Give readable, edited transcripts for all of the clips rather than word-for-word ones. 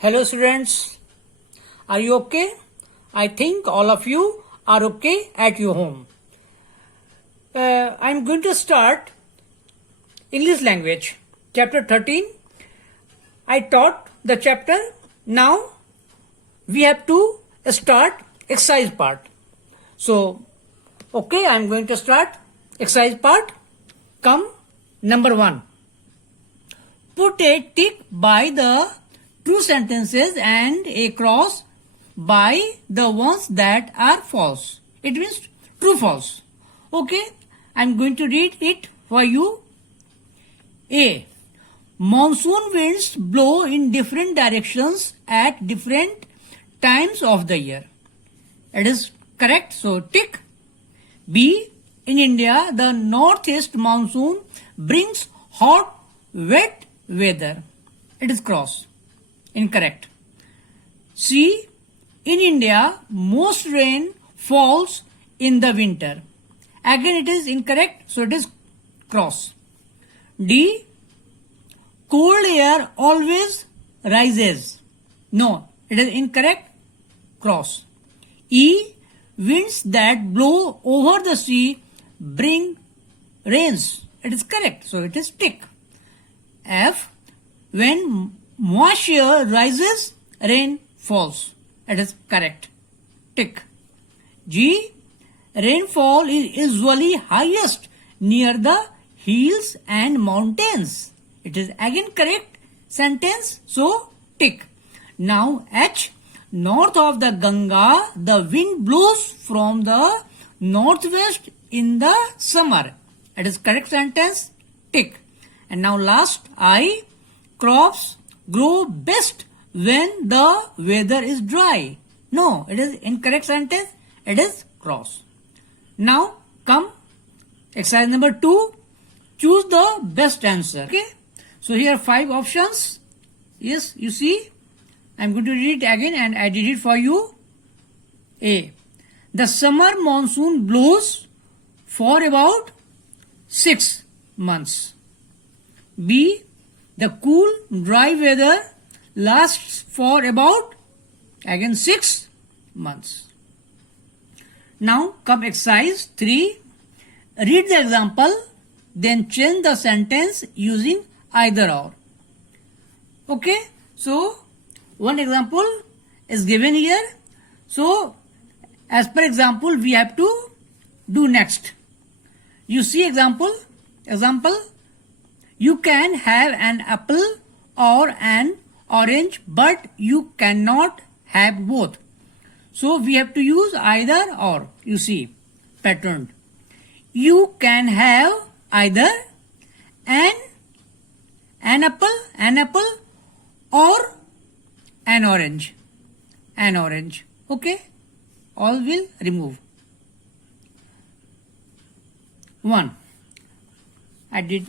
Hello students, are you okay? I think all of you are okay at your home. I'm going to start English language, chapter 13. I taught the chapter. Now we have to start exercise part. So, okay, I'm going to start exercise part. Come, number 1. Put a tick by the true sentences and a cross by the ones that are false. It means true false. Okay, I'm going to read it for you. A. Monsoon winds blow in different directions at different times of the year. It is correct, so tick. B. In India, the northeast monsoon brings hot, wet weather. It is cross. Incorrect. C. In India, most rain falls in the winter. Again, it is incorrect, so it is cross. D. Cold air always rises. No, it is incorrect, cross. E. Winds that blow over the sea bring rains. It is correct, so it is tick. F. When moisture rises, rain falls. It is correct. Tick. G. Rainfall is usually highest near the hills and mountains. It is again correct sentence, so tick. Now H. North of the Ganga, the wind blows from the northwest in the summer. It is correct sentence, tick. And now last I. Crops grow best when the weather is dry. No, it is incorrect sentence. It is cross. Now come exercise number 2. Choose the best answer. Okay. So here are 5 options. Yes, you see. I'm going to read it again and I did it for you. A. The summer monsoon blows for about 6 months. B. The cool, dry weather lasts for about, again, 6 months. Now come exercise 3. Read the example, then change the sentence using either or. Okay, so one example is given here. So as per example, we have to do next. You see example. You can have an apple or an orange, but you cannot have both. So we have to use either or. You see, patterned. You can have either an apple or an orange. Okay, all will remove. 1. I did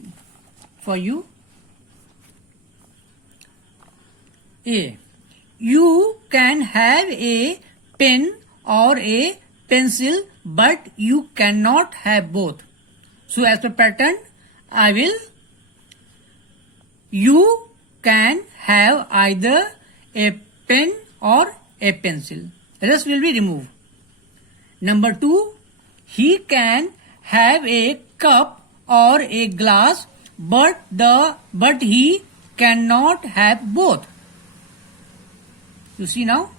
for you. A. You can have a pen or a pencil, but you cannot have both. So as per pattern, I will. You can have either a pen or a pencil. Rest will be removed. Number 2. He can have a cup or a glass, but he cannot have both. You see now,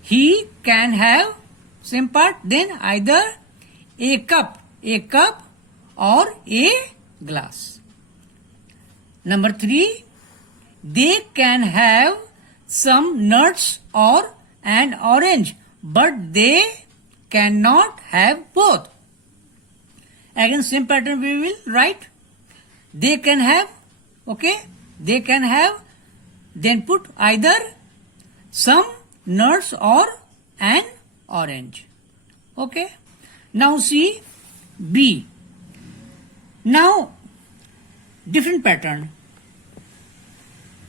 he can have same part, then either a cup or a glass. Number 3, they can have some nuts or an orange, but they cannot have both. Again same pattern we will write. They can have, okay, they can have, then put either some nuts or an orange. Okay. Now see B. Now different pattern.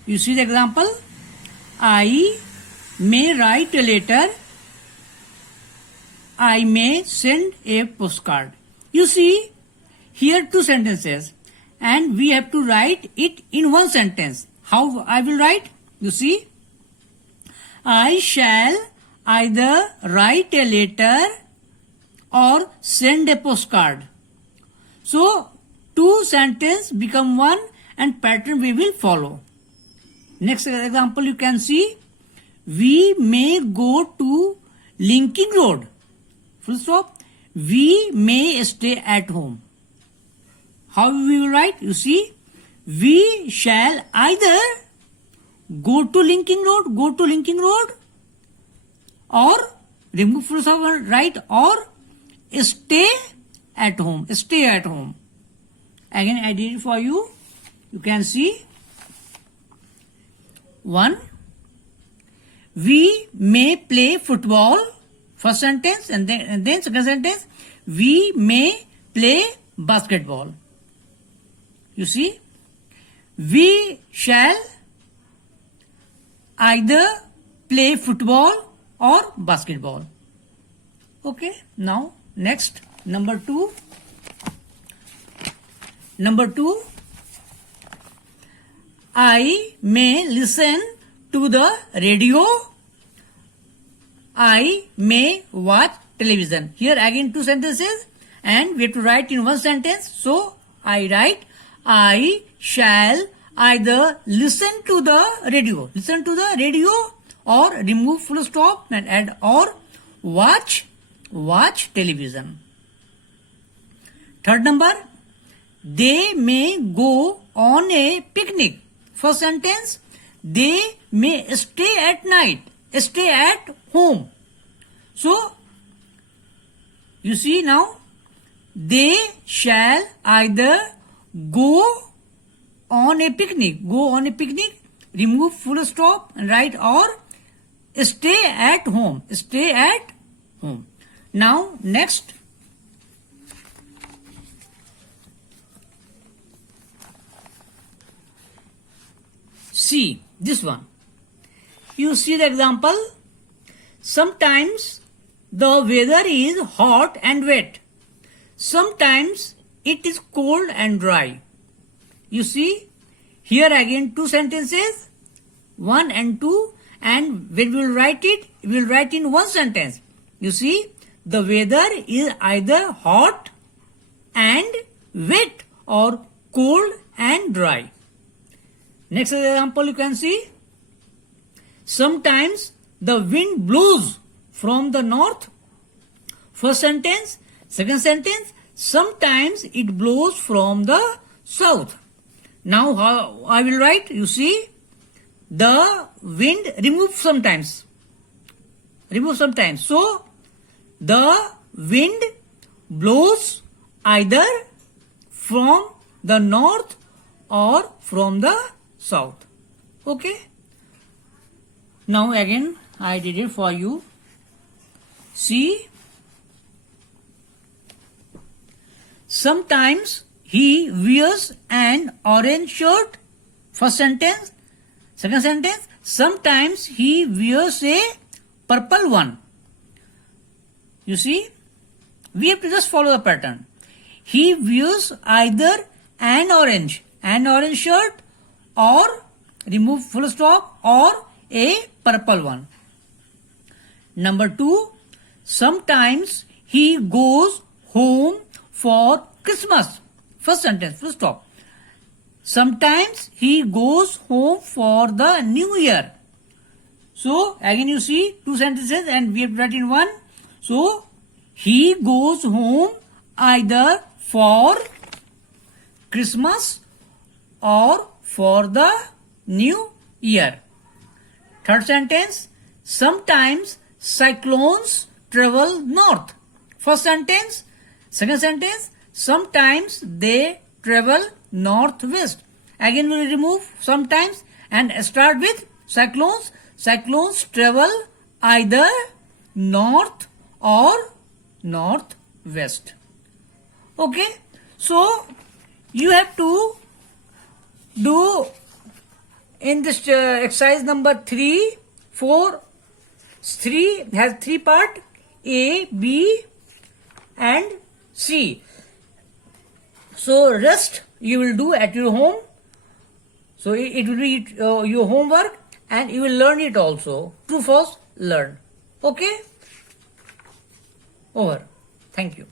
You see the example. I may write a letter. I may send a postcard. You see here 2 sentences and we have to write it in one sentence. How I will write? You see, I shall either write a letter or send a postcard. So, two sentences become one and pattern we will follow. Next example you can see, we may go to Linking Road. Full stop. We may stay at home. How we will write? You see, we shall either go to Linking Road, or remove full stop and write or stay at home. Again I did it for you. You can see. 1. We may play football. First sentence, and then second sentence. We may play basketball. You see. We shall either play football or basketball. Okay. Now next, number 2. I may listen to the radio. I may watch television. Here again two sentences and we have to write in one sentence. So I write, I shall either listen to the radio or remove full stop and add or watch television. Third number, they may go on a picnic. First sentence, they may stay at home. So, you see now, they shall either go on a picnic, remove full stop and write or stay at home. Now, next. See this one. You see the example. Sometimes the weather is hot and wet. Sometimes it is cold and dry. You see, here again two sentences, 1 and 2, and when we will write it, we will write in one sentence. You see, the weather is either hot and wet or cold and dry. Next example you can see, sometimes the wind blows from the north. First sentence. Second sentence, sometimes it blows from the south. Now how I will write, you see, the wind remove sometimes. So, the wind blows either from the north or from the south. Okay. Now again I did it for you. See, sometimes he wears an orange shirt. First sentence. Second sentence, sometimes he wears a purple one. You see, we have to just follow the pattern. He wears either an orange shirt or remove full stop or a purple one. Number 2, sometimes he goes home for Christmas. First sentence, full stop. Sometimes he goes home for the New Year. So again you see two sentences and we have to write in one. So he goes home either for Christmas or for the New Year. Third sentence, sometimes cyclones travel north. First sentence. Second sentence, sometimes they travel northwest. Again we will remove sometimes and start with cyclones. Cyclones travel either north or northwest. Okay. So you have to do in this exercise number 3, 4, 3 has 3 parts, A, B and C. So rest you will do at your home. So it will be your homework, and you will learn it also. True, false, learn. Okay? Over. Thank you.